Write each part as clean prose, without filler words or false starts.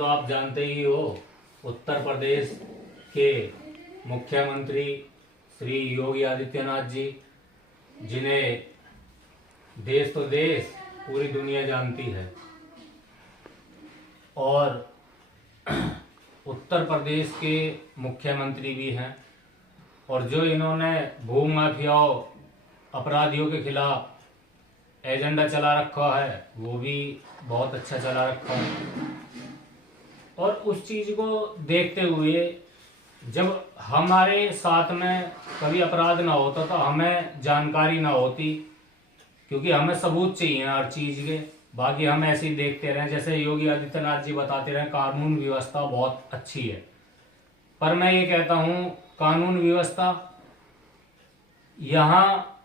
तो आप जानते ही हो, उत्तर प्रदेश के मुख्यमंत्री श्री योगी आदित्यनाथ जी, जिन्हें देश तो देश पूरी दुनिया जानती है, और उत्तर प्रदेश के मुख्यमंत्री भी हैं, और जो इन्होंने भू माफियाओं अपराधियों के खिलाफ एजेंडा चला रखा है वो भी बहुत अच्छा चला रखा है। और उस चीज़ को देखते हुए जब हमारे साथ में कभी अपराध ना होता तो हमें जानकारी ना होती, क्योंकि हमें सबूत चाहिए हर चीज़ के। बाकी हम ऐसे ही देखते रहें, जैसे योगी आदित्यनाथ जी बताते रहे कानून व्यवस्था बहुत अच्छी है, पर मैं ये कहता हूँ कानून व्यवस्था यहाँ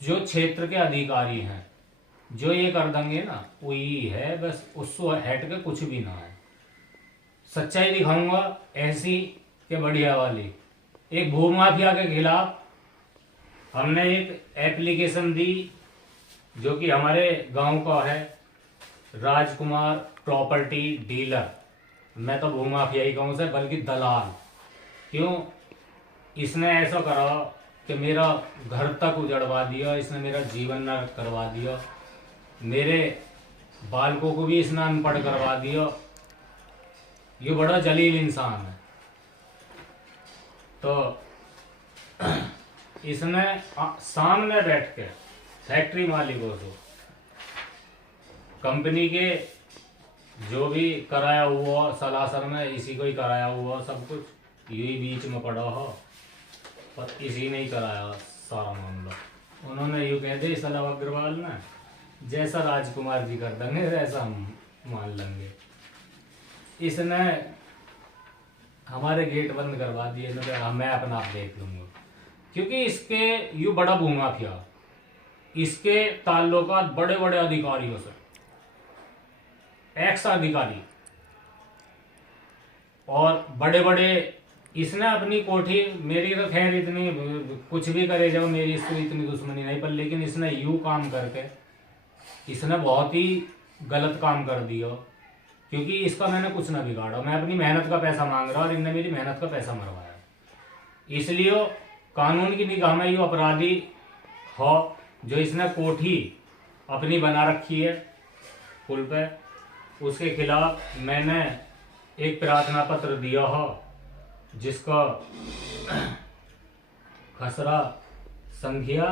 जो क्षेत्र के अधिकारी हैं जो ये कर देंगे ना वो ही है, बस उसको हट के कुछ भी ना है। सच्चाई दिखाऊंगा ऐसी के बढ़िया वाली। एक भूमाफिया के खिलाफ हमने एक एप्लीकेशन दी जो कि हमारे गांव का है, राजकुमार प्रॉपर्टी डीलर। मैं तो भूमाफिया ही कहूँ से, बल्कि दलाल। क्यों? इसने ऐसा करा कि मेरा घर तक उजड़वा दिया, इसने मेरा जीवन नरक करवा दिया, मेरे बालकों को भी इसने अनपढ़ करवा दिया। ये बड़ा जलील इंसान है। तो इसने सामने बैठ के फैक्ट्री मालिकों से, कंपनी के जो भी कराया हुआ सलासर में इसी को ही कराया हुआ, सब कुछ यही बीच में पड़ा हो, पर इसी ने ही कराया सारा मामला। उन्होंने यूँ कह दिया सलाह अग्रवाल ने, जैसा राजकुमार जी कर देंगे वैसा हम मान लेंगे। इसने हमारे गेट बंद करवा दिए, मैं अपना आप देख लूंगा, क्योंकि इसके यू बड़ा भूमाफिया, इसके ताल्लुकात बड़े बड़े अधिकारियों से, एक्स अधिकारी और बड़े बड़े। इसने अपनी कोठी, मेरी तो खैर इतनी कुछ भी करे जाओ मेरी इसको इतनी दुश्मनी नहीं, पर लेकिन इसने यूं काम करके इसने बहुत ही गलत काम कर दिया, क्योंकि इसका मैंने कुछ ना बिगाड़ा। मैं अपनी मेहनत का पैसा मांग रहा और इनने मेरी मेहनत का पैसा मरवाया। इसलिए कानून की निगाह में ये अपराधी हो। जो इसने कोठी अपनी बना रखी है पुल पे, उसके खिलाफ मैंने एक प्रार्थना पत्र दिया हो, जिसका खसरा संख्या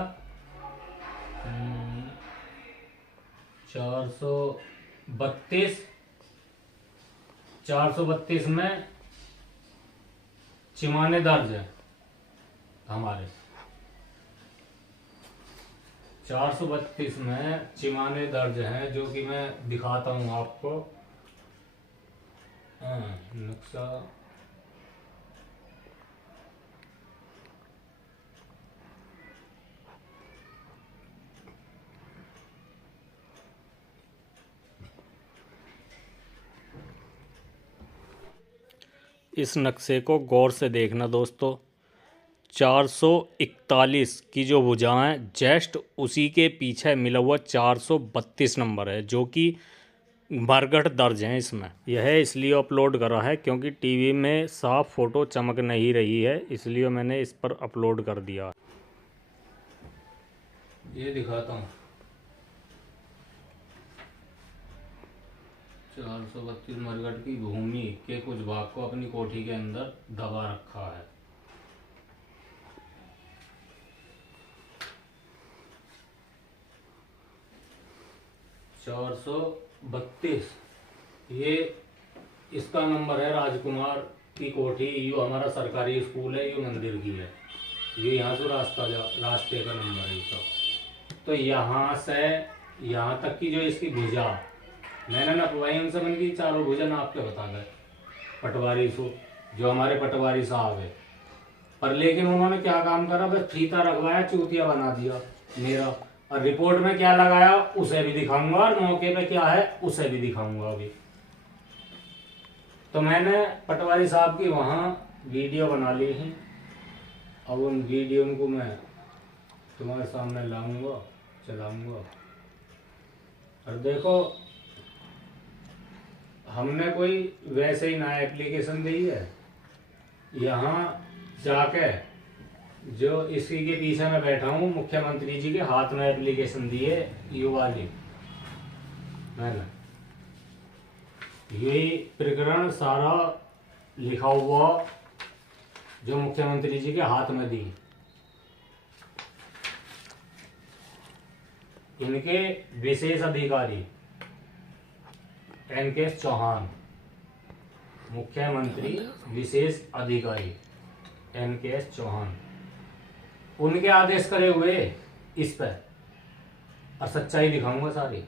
432 में चिमाने दर्ज है हमारे। 432 में चिमाने दर्ज हैं, जो कि मैं दिखाता हूँ आपको। नक्शा इस नक्शे को गौर से देखना दोस्तों। 441 की जो भुजाएं जस्ट उसी के पीछे मिला हुआ 432 नंबर है, जो कि मरघट दर्ज हैं इसमें। यह इसलिए अपलोड करा है क्योंकि टीवी में साफ फ़ोटो चमक नहीं रही है, इसलिए मैंने इस पर अपलोड कर दिया। ये दिखाता हूँ 432 मरघट की भूमि के कुछ भाग को अपनी कोठी के अंदर दबा रखा है। चार 432 ये इसका नंबर है। राजकुमार की कोठी, ये हमारा सरकारी स्कूल है, ये मंदिर की है, ये यहाँ से रास्ते का नंबर है इसका। तो यहाँ से यहाँ तक की जो इसकी भुजा मैंने नपवाई, उनसे मैंने की चारों भुजा नाप के बता गए पटवारी को, जो हमारे पटवारी साहब है। पर लेकिन उन्होंने क्या काम करा, बस फीता रखवाया, चूतिया बना दिया मेरा। और रिपोर्ट में क्या लगाया उसे भी दिखाऊंगा, और मौके पे क्या है उसे भी दिखाऊंगा अभी। तो मैंने पटवारी साहब की वहाँ वीडियो बना ली है, अब उन वीडियो को मैं तुम्हारे सामने लाऊंगा, चलाऊंगा। और देखो हमने कोई वैसे ही ना एप्लीकेशन दी है, यहाँ जाके जो इसी के पीछे मैं बैठा हूँ मुख्यमंत्री जी के हाथ में एप्लीकेशन दी है युवा जी। मैंने यही प्रकरण सारा लिखा हुआ जो मुख्यमंत्री जी के हाथ में दी। इनके विशेष अधिकारी NK चौहान, मुख्यमंत्री विशेष अधिकारी NK चौहान, उनके आदेश करे हुए इस पर, और सच्चाई दिखाऊंगा सारी।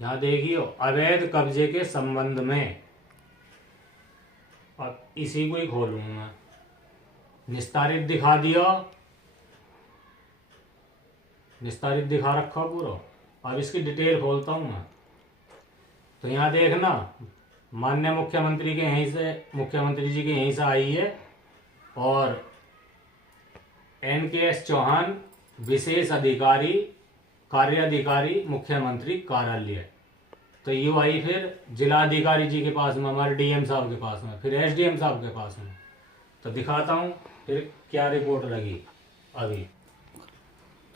यहां देखियो अवैध कब्जे के संबंध में, और इसी को ही खोलूंगा, निस्तारित दिखा दिया, निस्तारित दिखा रखा पूरा। अब इसकी डिटेल खोलता हूं मैं। तो यहाँ देखना माननीय मुख्यमंत्री के यहीं से, मुख्यमंत्री जी के यहीं से आई है, और NK चौहान विशेष अधिकारी कार्याधिकारी मुख्यमंत्री कार्यालय। तो ये आई फिर जिलाधिकारी जी के पास में, हमारे DM साहब के पास में, फिर SDM साहब के पास में। तो दिखाता हूँ फिर क्या रिपोर्ट लगी अभी।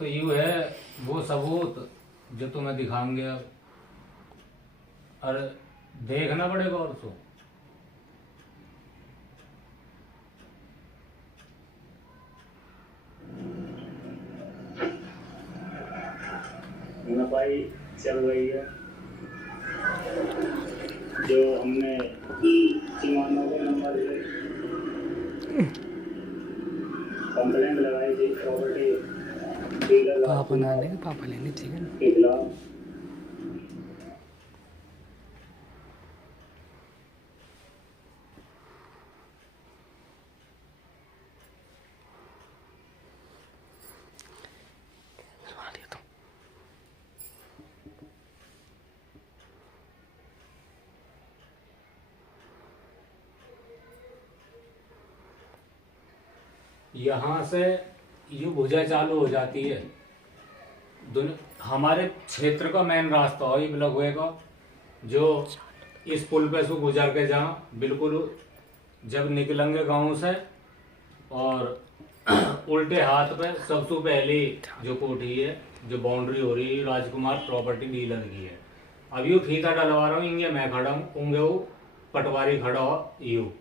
तो यूँ है वो सबूत जो तुम्हें दिखाएंगे अब, और देखना पड़ेगा। और तो मुनाफाई चल रही है, जो हमने किसानों के नंबर से कंप्लेंट लगाई थी प्रॉपर्टी डीलर पापा ना लेंगे, पापा लेंगे, ठीक है ना। के खिलाफ। यहाँ से यूँ भुजा चालू हो जाती है। हमारे क्षेत्र का मेन रास्ता हो, ये ब्लॉक होएगा जो इस पुल पे से गुजर के जहाँ बिल्कुल जब निकलेंगे गांव से, और उल्टे हाथ पे सबसे पहली जो कोठी है, जो बाउंड्री हो रही है, राजकुमार प्रॉपर्टी डीलर की है। अब यूँ फीता डलवा रहा हूँ, इंगे मैं खड़ा हूँ, उंगे वो पटवारी खड़ा हो। यूँ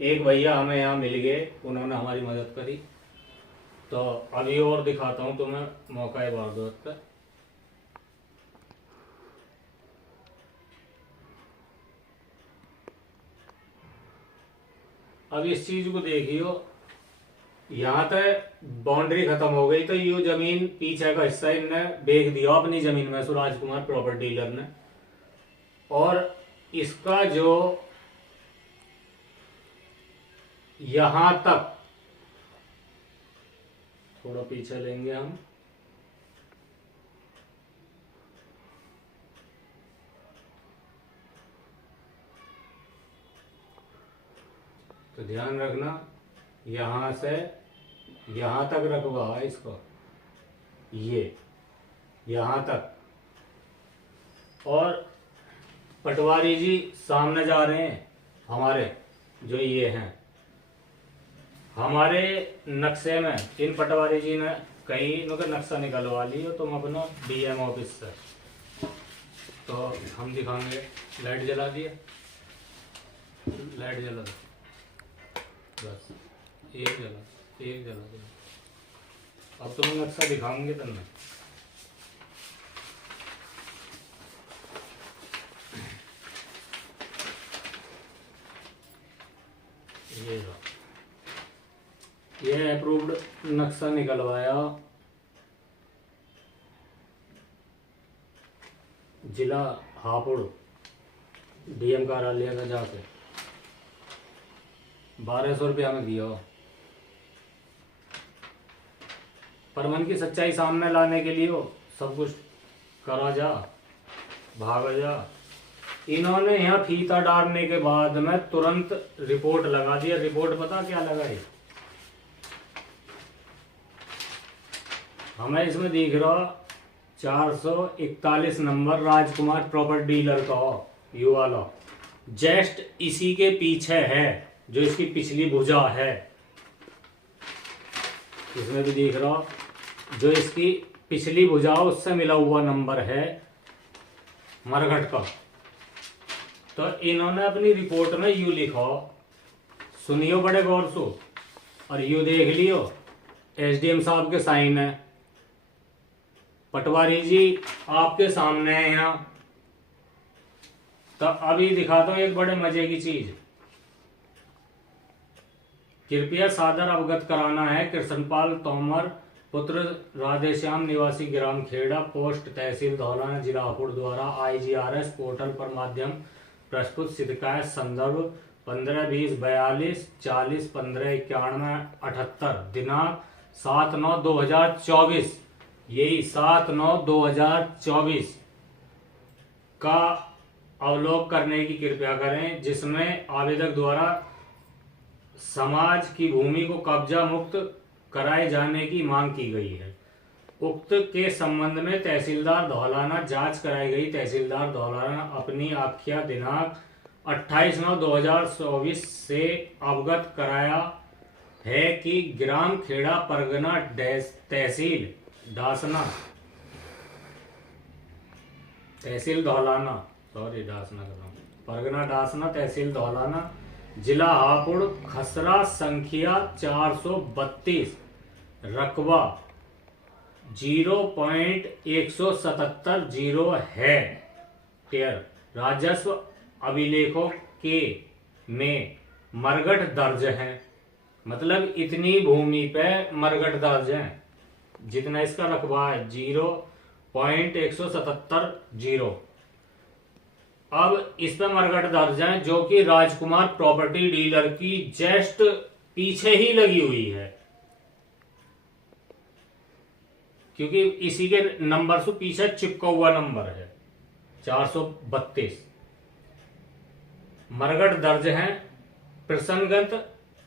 एक भैया हमें यहाँ मिल गए, उन्होंने हमारी मदद करी। तो अभी और दिखाता हूँ तुम्हें मौका वारदात पे। अब इस चीज को देखियो, यहाँ तक बाउंड्री खत्म हो गई, तो ये जमीन पीछे का हिस्सा इनने बेच दिया अपनी जमीन में, राजकुमार प्रॉपर्टी डीलर ने। और इसका जो यहां तक, थोड़ा पीछे लेंगे हम, तो ध्यान रखना यहां से यहां तक रखवा है इसको, ये यहां तक। और पटवारी जी सामने जा रहे हैं हमारे, जो ये हैं हमारे नक्शे में। इन पटवारी जी ने कहीं इनका नक्शा निकलवा लिया, तुम अपना DM ऑफिस से। तो हम दिखाएंगे, लाइट जला दिया, लाइट जला दो, बस एक जला दो। अब तुम्हें नक्शा दिखाऊंगे तब मैं। ये अप्रूव्ड नक्शा निकलवाया जिला हापुड़ DM कार्यालय का जाके, 1200 रुपया में दिया। पर मन की सच्चाई सामने लाने के लिए वो सब कुछ करा जा, भागा जा। इन्होंने यहाँ फीता डालने के बाद में तुरंत रिपोर्ट लगा दिया। रिपोर्ट पता क्या लगा है? हमें इसमें दिख रहा 441 नंबर राजकुमार प्रॉपर्टी डीलर का यू वाला, जस्ट इसी के पीछे है जो इसकी पिछली भुजा है। इसमें भी दिख रहा जो इसकी पिछली भुजा उससे मिला हुआ नंबर है मरघट का। तो इन्होंने अपनी रिपोर्ट में यू लिखा, सुनियो बड़े गौर से और यू देख लियो, एसडीएम साहब के साइन है, पटवारी जी आपके सामने है यहाँ। तो अभी दिखाता हूं एक बड़े मजे की चीज। कृपया सादर अवगत कराना है कृष्णपाल तोमर पुत्र राधेश्याम निवासी ग्राम खेड़ा पोस्ट तहसील धौलाना जिला हापुड़ द्वारा IGRS पोर्टल पर माध्यम प्रस्तुत शिकायत संदर्भ 15-20-42-40-15-91-78 दिनांक 7/9/2024, यही 7/9/2024 का अवलोक करने की कृपया करें, जिसमें आवेदक द्वारा समाज की भूमि को कब्जा मुक्त कराए जाने की मांग की गई है। उक्त के संबंध में तहसीलदार धौलाना जांच कराई गई। तहसीलदार धौलाना अपनी आख्या दिनांक 28/9/2024 से अवगत कराया है कि ग्राम खेड़ा परगना तहसील डासना तहसील धौलाना परगना डासना तहसील धौलाना जिला हापुड़ खसरा संख्या 432 रकबा 0.177 है टेयर राजस्व अभिलेखों के में मरघट दर्ज है। मतलब इतनी भूमि पे मरघट दर्ज है, जितना इसका रकबा है 0.177। अब इस पे मरघट दर्ज है जो कि राजकुमार प्रॉपर्टी डीलर की जस्ट पीछे ही लगी हुई है, क्योंकि इसी के नंबर से पीछे चिपका हुआ नंबर है 432। मरघट दर्ज है। प्रसंगत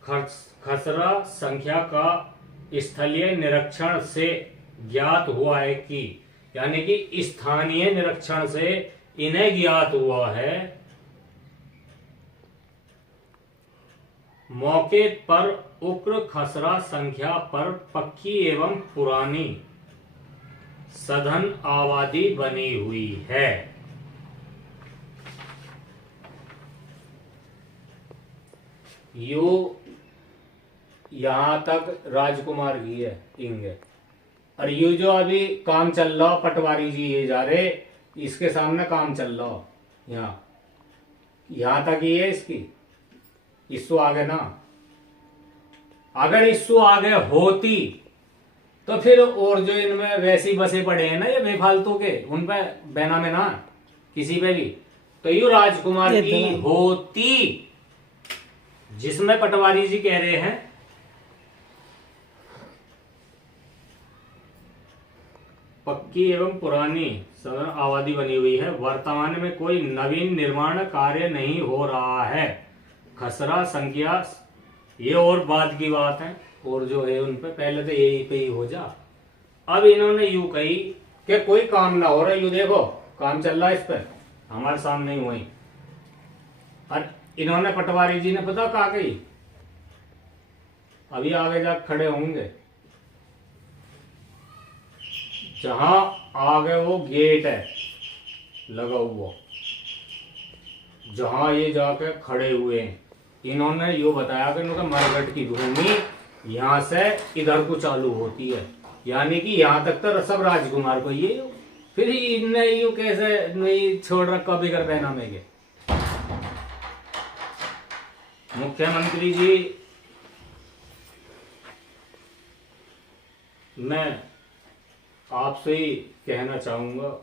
खसरा संख्या का स्थलीय निरीक्षण से ज्ञात हुआ है कि, यानी कि स्थानीय निरीक्षण से इन्हें ज्ञात हुआ है, मौके पर उक्त खसरा संख्या पर पक्की एवं पुरानी सघन आबादी बनी हुई है। यो यहां तक राजकुमार की है इंग, और ये जो अभी काम चल रहा पटवारी जी ये जा रहे, इसके सामने काम चल रहा यहां तक ही है इसकी। इससे आगे ना, अगर इससे आगे होती तो फिर और जो इनमें वैसी बसे पड़े हैं ना ये बेफालतू के, उन पे बैना में ना किसी पे भी, तो यू राजकुमार की होती, जिसमें पटवारी जी कह रहे हैं पक्की एवं पुरानी सघन आबादी बनी हुई है। वर्तमान में कोई नवीन निर्माण कार्य नहीं हो रहा है। खसरा संख्या ये और बाद की बात है, और जो है उन पे पहले तो यही पे ही हो जा। अब इन्होंने यूं कही कि कोई काम ना हो रहा, यू देखो काम चल रहा है इस पे, हमारे सामने ही हुई। और इन्होंने पटवारी जी ने पता कहा कही, अभी आगे जा खड़े होंगे जहां आगे वो गेट है लगा हुआ, जहां ये जाके खड़े हुए हैं, इन्होंने यो बताया कि इनका मरघट की भूमि यहां से इधर को चालू होती है, यानी कि यहां तक तो सब राजकुमार को ये, फिर इनने यू कैसे नहीं छोड़ रखा बिगर बैनामे के। मुख्यमंत्री जी, मैं आपसे ही कहना चाहूंगा,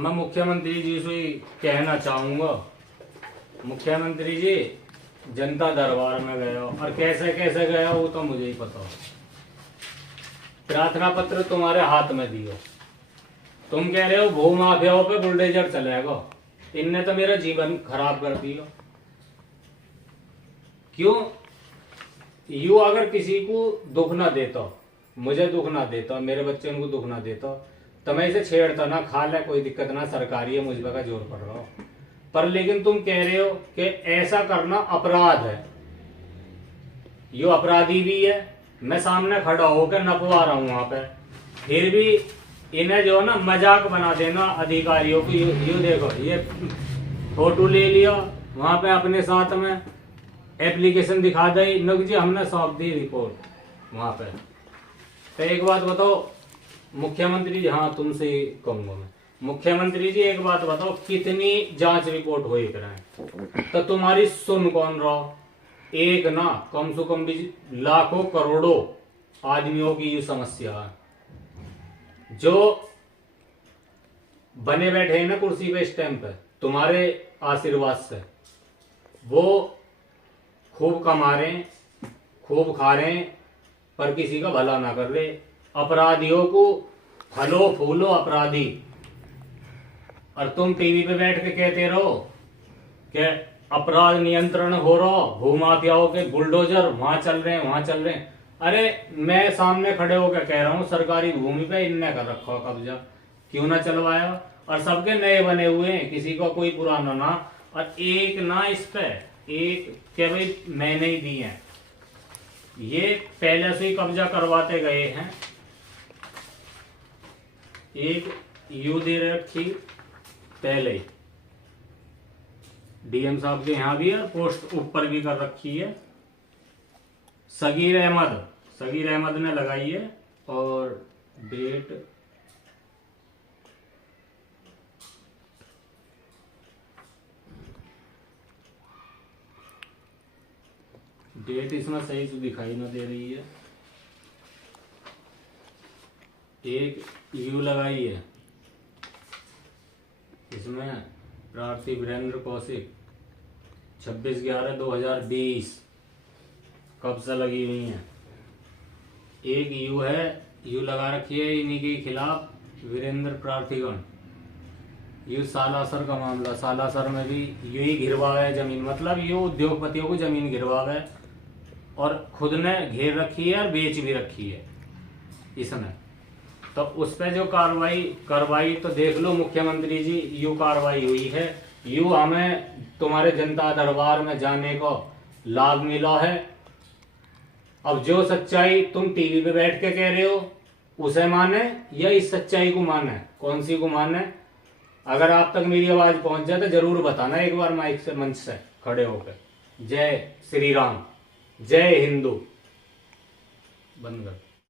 मैं मुख्यमंत्री जी से कहना चाहूंगा, मुख्यमंत्री जी जनता दरबार में गया और कैसे कैसे गया वो तो मुझे ही पता हो। प्रार्थना पत्र तुम्हारे हाथ में दियो, तुम कह रहे हो भू माफियाओं पे बुलडोजर चलेगा। इनने तो मेरा जीवन खराब कर दिया। क्यों? यू अगर किसी को दुख ना देता, मुझे दुख ना देता, मेरे बच्चे को दुख ना देता, तो मैं इसे छेड़ता ना, खा ले कोई दिक्कत ना, सरकारी है, मुझ पर का जोर पड़ रहा हो। पर लेकिन तुम कह रहे हो कि ऐसा करना अपराध है। यो अपराधी भी है, मैं सामने खड़ा होकर नपवा रहा हूं वहां पे, फिर भी इन्हें जो है ना मजाक बना देना अधिकारियों को। यू देखो, ये फोटो ले लिया वहां पे अपने साथ में, एप्लीकेशन दिखा दी, नुक जी हमने सौंप दी रिपोर्ट वहां पे। तो एक बात बताओ मुख्यमंत्री जी, हाँ तुमसे ही कहूंगा मैं, मुख्यमंत्री जी एक बात बताओ, कितनी जांच रिपोर्ट हुई कराएं तो तुम्हारी सुन कौन रहा? एक ना कम से कम भी लाखों करोड़ों आदमियों की ये समस्या है, जो बने बैठे हैं ना कुर्सी पे इस टाइम पे तुम्हारे आशीर्वाद से, वो खूब कमा रहे हैं, खूब खा रहे हैं, पर किसी का भला ना कर रहे। अपराधियों को फलो फूलो अपराधी, और तुम टीवी पे बैठ के कहते रहो कि अपराध नियंत्रण हो रहा, भूमाफियाओं के बुलडोजर वहां चल रहे हैं, वहां चल रहे हैं। अरे मैं सामने खड़े होकर कह रहा हूं सरकारी भूमि पे इनने कर रखा कब्जा, क्यों ना चलवाया? और सबके नए बने हुए हैं, किसी का कोई पुराना ना। और एक ना इस पे एक क्या भाई मैंने ही दी है, ये पहले से ही कब्जा करवाते गए हैं। एक यू दे रखी पहले ही, डीएम साहब के यहाँ भी है, पोस्ट ऊपर भी कर रखी है। सगीर अहमद ने लगाई है, और डेट इसमें सही से दिखाई ना दे रही है। एक यू लगाई है इसमें, प्रार्थी वीरेंद्र कौशिक 26/11/2020 कब से लगी हुई है। एक यू है, यू लगा रखी है इन्हीं के खिलाफ वीरेंद्र प्रार्थीगण। यू सालासर का मामला, सालासर में भी यू ही घिरवावे है जमीन, मतलब ये उद्योगपतियों को जमीन घिरवावे है और खुद ने घेर रखी है और बेच भी रखी है इसने। तो उस पर जो कार्रवाई तो देख लो मुख्यमंत्री जी, यू कार्रवाई हुई है, यू हमें तुम्हारे जनता दरबार में जाने को लाभ मिला है। अब जो सच्चाई तुम टीवी पे बैठ के कह रहे हो उसे माने या इस सच्चाई को माने, कौन सी को माने? अगर आप तक मेरी आवाज पहुंच जाए तो जरूर बताना एक बार माइक से, मंच से खड़े होकर। जय श्री राम, जय हिंदू। बंद कर।